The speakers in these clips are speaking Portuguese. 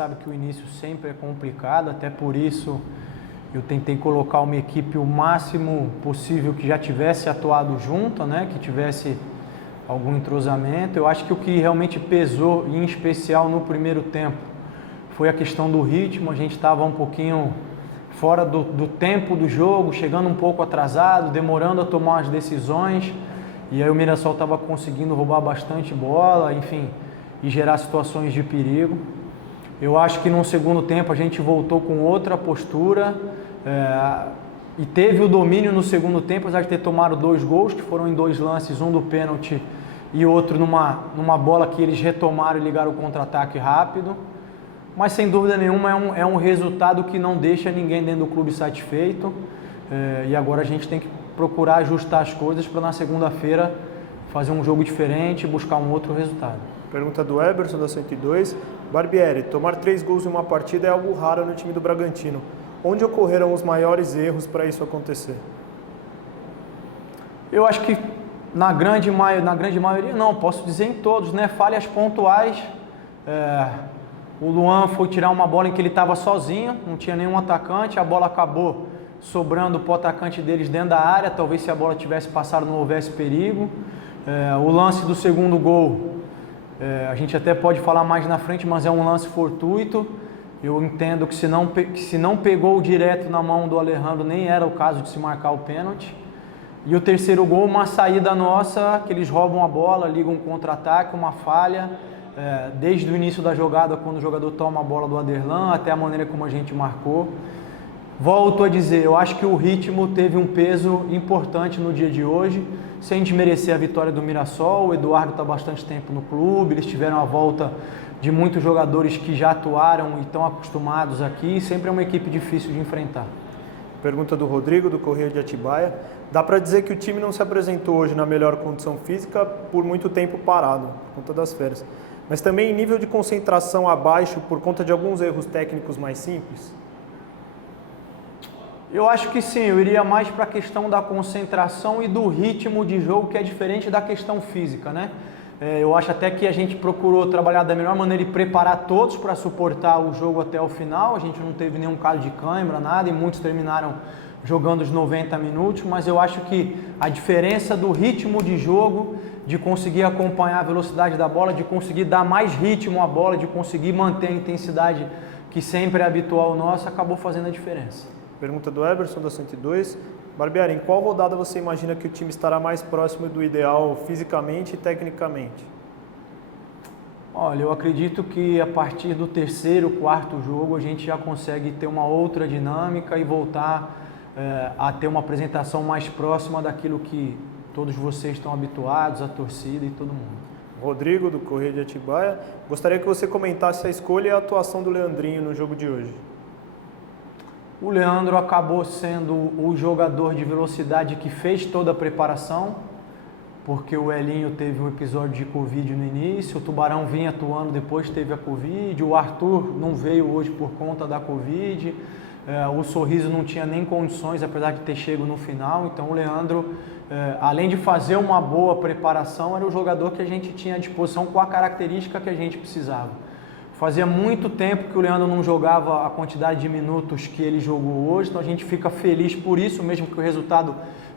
sabe que o início sempre é complicado, até por isso eu tentei colocar uma equipe o máximo possível que já tivesse atuado junto, né? Que tivesse algum entrosamento. Eu acho que o que realmente pesou, em especial no primeiro tempo, foi a questão do ritmo. A gente estava um pouquinho fora do tempo do jogo, chegando um pouco atrasado, demorando a tomar as decisões, e aí o Mirassol estava conseguindo roubar bastante bola, enfim, e gerar situações de perigo. Eu acho que no segundo tempo a gente voltou com outra postura e teve o domínio no segundo tempo, apesar de ter tomado 2 gols, que foram em 2 lances, um do pênalti e outro numa bola que eles retomaram e ligaram o contra-ataque rápido. Mas sem dúvida nenhuma é um resultado que não deixa ninguém dentro do clube satisfeito, e agora a gente tem que procurar ajustar as coisas para na segunda-feira fazer um jogo diferente e buscar um outro resultado. Pergunta do Eberson, da 102. Barbieri, tomar 3 gols em uma partida é algo raro no time do Bragantino. Onde ocorreram os maiores erros para isso acontecer? Eu acho que na grande maioria, não, posso dizer em todos, né? Falhas pontuais. O Luan foi tirar uma bola em que ele estava sozinho, não tinha nenhum atacante, a bola acabou sobrando para o atacante deles dentro da área, talvez se a bola tivesse passado não houvesse perigo. O lance do segundo gol, a gente até pode falar mais na frente, mas é um lance fortuito. Eu entendo que se não pegou direto na mão do Alejandro, nem era o caso de se marcar o pênalti. E o terceiro gol, uma saída nossa, que eles roubam a bola, ligam um contra-ataque, uma falha. Desde o início da jogada, quando o jogador toma a bola do Aderlan, até a maneira como a gente marcou. Volto a dizer, eu acho que o ritmo teve um peso importante no dia de hoje, sem desmerecer a vitória do Mirassol. O Eduardo está há bastante tempo no clube, eles tiveram a volta de muitos jogadores que já atuaram e estão acostumados aqui, sempre é uma equipe difícil de enfrentar. Pergunta do Rodrigo, do Correio de Atibaia. Dá para dizer que o time não se apresentou hoje na melhor condição física por muito tempo parado, por conta das férias, mas também em nível de concentração abaixo por conta de alguns erros técnicos mais simples? Eu acho que sim, eu iria mais para a questão da concentração e do ritmo de jogo, que é diferente da questão física, né? Eu acho até que a gente procurou trabalhar da melhor maneira e preparar todos para suportar o jogo até o final. A gente não teve nenhum caso de cãibra, nada, e muitos terminaram jogando os 90 minutos, mas eu acho que a diferença do ritmo de jogo, de conseguir acompanhar a velocidade da bola, de conseguir dar mais ritmo à bola, de conseguir manter a intensidade que sempre é habitual nossa, acabou fazendo a diferença. Pergunta do Eberson, da 102. Barbieri, em qual rodada você imagina que o time estará mais próximo do ideal fisicamente e tecnicamente? Olha, eu acredito que a partir do 3º, 4º jogo a gente já consegue ter uma outra dinâmica e voltar a ter uma apresentação mais próxima daquilo que todos vocês estão habituados, a torcida e todo mundo. Rodrigo, do Correio de Atibaia. Gostaria que você comentasse a escolha e a atuação do Leandrinho no jogo de hoje. O Leandro acabou sendo o jogador de velocidade que fez toda a preparação, porque o Elinho teve um episódio de Covid no início, o Tubarão vinha atuando, depois teve a Covid, o Arthur não veio hoje por conta da Covid, o Sorriso não tinha nem condições, apesar de ter chego no final. Então o Leandro, além de fazer uma boa preparação, era o jogador que a gente tinha à disposição com a característica que a gente precisava. Fazia muito tempo que o Leandro não jogava a quantidade de minutos que ele jogou hoje, então a gente fica feliz por isso, mesmo que o resultado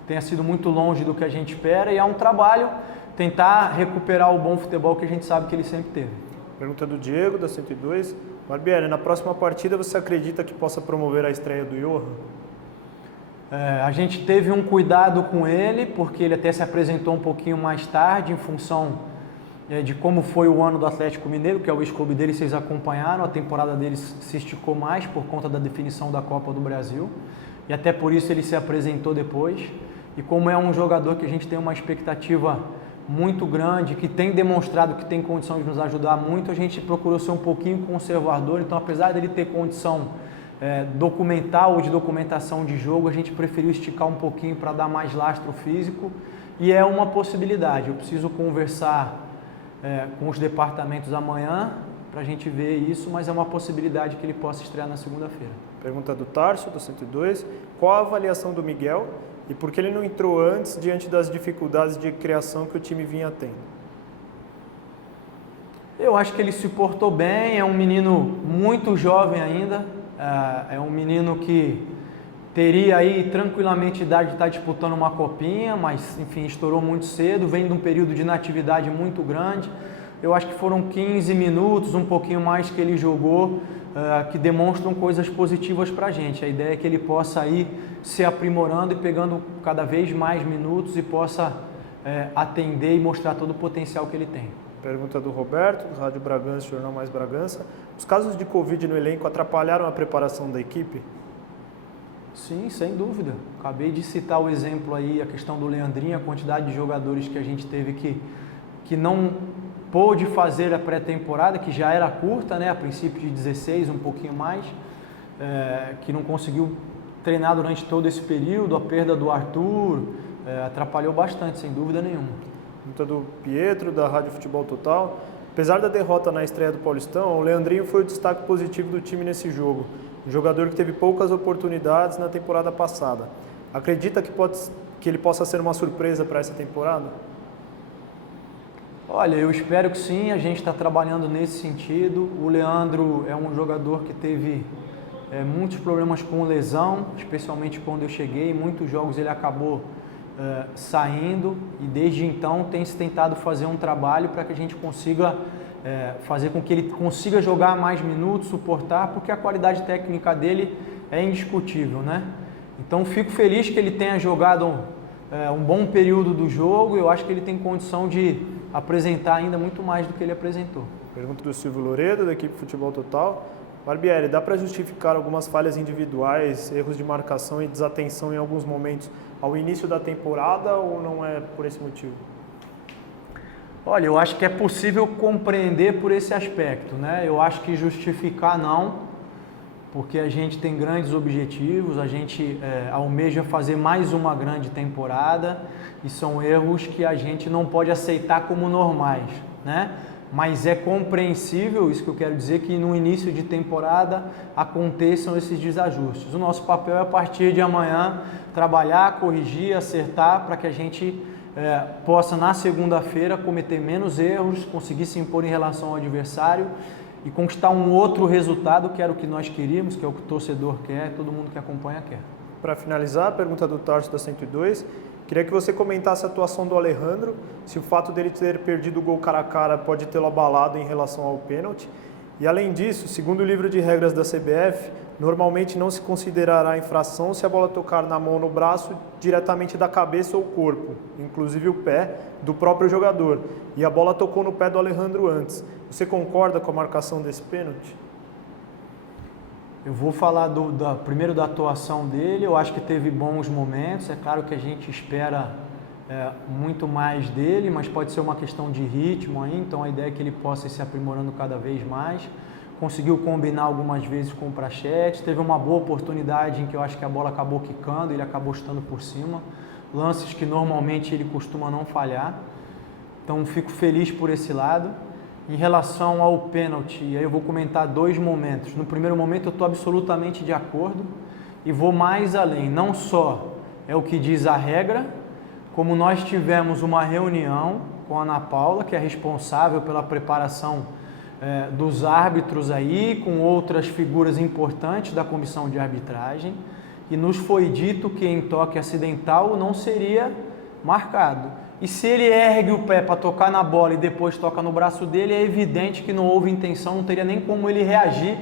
tenha sido muito longe do que a gente espera, e é um trabalho tentar recuperar o bom futebol que a gente sabe que ele sempre teve. Pergunta do Diego, da 102. Barbieri, na próxima partida você acredita que possa promover a estreia do Johan? A gente teve um cuidado com ele, porque ele até se apresentou um pouquinho mais tarde, em função de como foi o ano do Atlético Mineiro, que é o ex-clube dele, vocês acompanharam, a temporada deles se esticou mais por conta da definição da Copa do Brasil, e até por isso ele se apresentou depois. E como é um jogador que a gente tem uma expectativa muito grande, que tem demonstrado que tem condição de nos ajudar muito, a gente procurou ser um pouquinho conservador. Então, apesar dele ter condição documental ou de documentação de jogo, a gente preferiu esticar um pouquinho para dar mais lastro físico, e é uma possibilidade. Eu preciso conversar com os departamentos amanhã para a gente ver isso, mas é uma possibilidade que ele possa estrear na segunda-feira. Pergunta do Tarso, do 102. Qual a avaliação do Miguel e por que ele não entrou antes diante das dificuldades de criação que o time vinha tendo? Eu acho que ele se portou bem, é um menino muito jovem ainda, é um menino que teria aí tranquilamente idade de estar disputando uma copinha, mas enfim, estourou muito cedo, vem de um período de inatividade muito grande. Eu acho que foram 15 minutos, um pouquinho mais que ele jogou, que demonstram coisas positivas para a gente. A ideia é que ele possa ir se aprimorando e pegando cada vez mais minutos e possa atender e mostrar todo o potencial que ele tem. Pergunta do Roberto, do Rádio Bragança, Jornal Mais Bragança. Os casos de Covid no elenco atrapalharam a preparação da equipe? Sim, sem dúvida. Acabei de citar o exemplo aí, a questão do Leandrinho, a quantidade de jogadores que a gente teve que não pôde fazer a pré-temporada, que já era curta, né? A princípio de 16, um pouquinho mais, que não conseguiu treinar durante todo esse período. A perda do Arthur atrapalhou bastante, sem dúvida nenhuma. Pergunta do Pietro, da Rádio Futebol Total. Apesar da derrota na estreia do Paulistão, o Leandrinho foi o destaque positivo do time nesse jogo. Um jogador que teve poucas oportunidades na temporada passada. Acredita que ele possa ser uma surpresa para essa temporada? Olha, eu espero que sim, a gente está trabalhando nesse sentido. O Leandro é um jogador que teve muitos problemas com lesão, especialmente quando eu cheguei. Muitos jogos ele acabou saindo e desde então tem se tentado fazer um trabalho para que a gente consiga fazer com que ele consiga jogar mais minutos, suportar, porque a qualidade técnica dele é indiscutível, né? Então fico feliz que ele tenha jogado um bom período do jogo. Eu acho que ele tem condição de apresentar ainda muito mais do que ele apresentou. Pergunta do Silvio Loredo, da equipe Futebol Total. Barbieri, dá para justificar algumas falhas individuais, erros de marcação e desatenção em alguns momentos ao início da temporada ou não é por esse motivo? Olha, eu acho que é possível compreender por esse aspecto, né? Eu acho que justificar não, porque a gente tem grandes objetivos, a gente almeja fazer mais uma grande temporada e são erros que a gente não pode aceitar como normais, né? Mas é compreensível, isso que eu quero dizer, que no início de temporada aconteçam esses desajustes. O nosso papel é, a partir de amanhã, trabalhar, corrigir, acertar, para que a gente possa, na segunda-feira, cometer menos erros, conseguir se impor em relação ao adversário e conquistar um outro resultado, que era o que nós queríamos, que é o que o torcedor quer, todo mundo que acompanha quer. Para finalizar, a pergunta do Tarso da 102, queria que você comentasse a atuação do Alejandro, se o fato dele ter perdido o gol cara a cara pode tê-lo abalado em relação ao pênalti. E além disso, segundo o livro de regras da CBF, normalmente não se considerará infração se a bola tocar na mão ou no braço diretamente da cabeça ou corpo, inclusive o pé, do próprio jogador. E a bola tocou no pé do Alejandro antes. Você concorda com a marcação desse pênalti? Eu vou falar primeiro da atuação dele. Eu acho que teve bons momentos. É claro que a gente espera muito mais dele, mas pode ser uma questão de ritmo aí. Então a ideia é que ele possa ir se aprimorando cada vez mais. Conseguiu combinar algumas vezes com o Prachetti. Teve uma boa oportunidade em que eu acho que a bola acabou quicando, ele acabou estando por cima. Lances que normalmente ele costuma não falhar. Então fico feliz por esse lado. Em relação ao pênalti, aí eu vou comentar dois momentos. No primeiro momento eu estou absolutamente de acordo e vou mais além. Não só é o que diz a regra, como nós tivemos uma reunião com a Ana Paula, que é responsável pela preparação dos árbitros aí, com outras figuras importantes da comissão de arbitragem, e nos foi dito que em toque acidental não seria marcado. E se ele ergue o pé para tocar na bola e depois toca no braço dele, é evidente que não houve intenção, não teria nem como ele reagir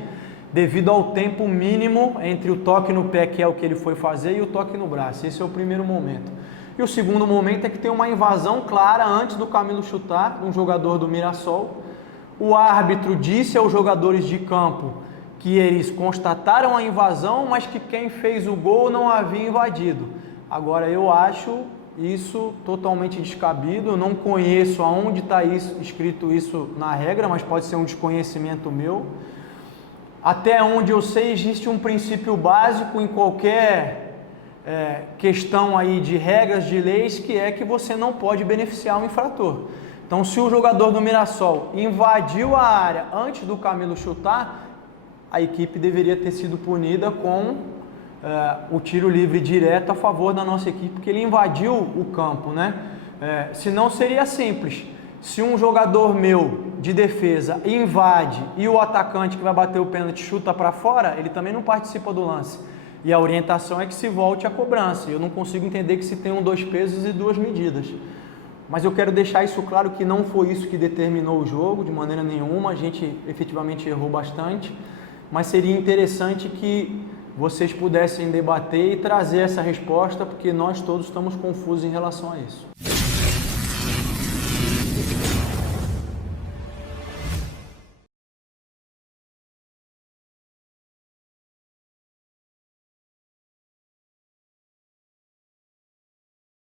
devido ao tempo mínimo entre o toque no pé, que é o que ele foi fazer, e o toque no braço. Esse é o primeiro momento. E o segundo momento é que tem uma invasão clara antes do Camilo chutar, um jogador do Mirassol. O árbitro disse aos jogadores de campo que eles constataram a invasão, mas que quem fez o gol não havia invadido. Agora eu acho isso totalmente descabido. Eu não conheço aonde está escrito isso na regra, mas pode ser um desconhecimento meu. Até onde eu sei, existe um princípio básico em qualquer questão aí de regras, de leis, que é que você não pode beneficiar um infrator. Então, se o jogador do Mirassol invadiu a área antes do Camilo chutar, a equipe deveria ter sido punida com o tiro livre direto a favor da nossa equipe, porque ele invadiu o campo, né? Senão seria simples. Se um jogador meu de defesa invade e o atacante que vai bater o pênalti chuta para fora, ele também não participa do lance. E a orientação é que se volte a cobrança. Eu não consigo entender que se tenham 2 pesos e 2 medidas. Mas eu quero deixar isso claro que não foi isso que determinou o jogo, de maneira nenhuma. A gente efetivamente errou bastante, mas seria interessante que vocês pudessem debater e trazer essa resposta, porque nós todos estamos confusos em relação a isso.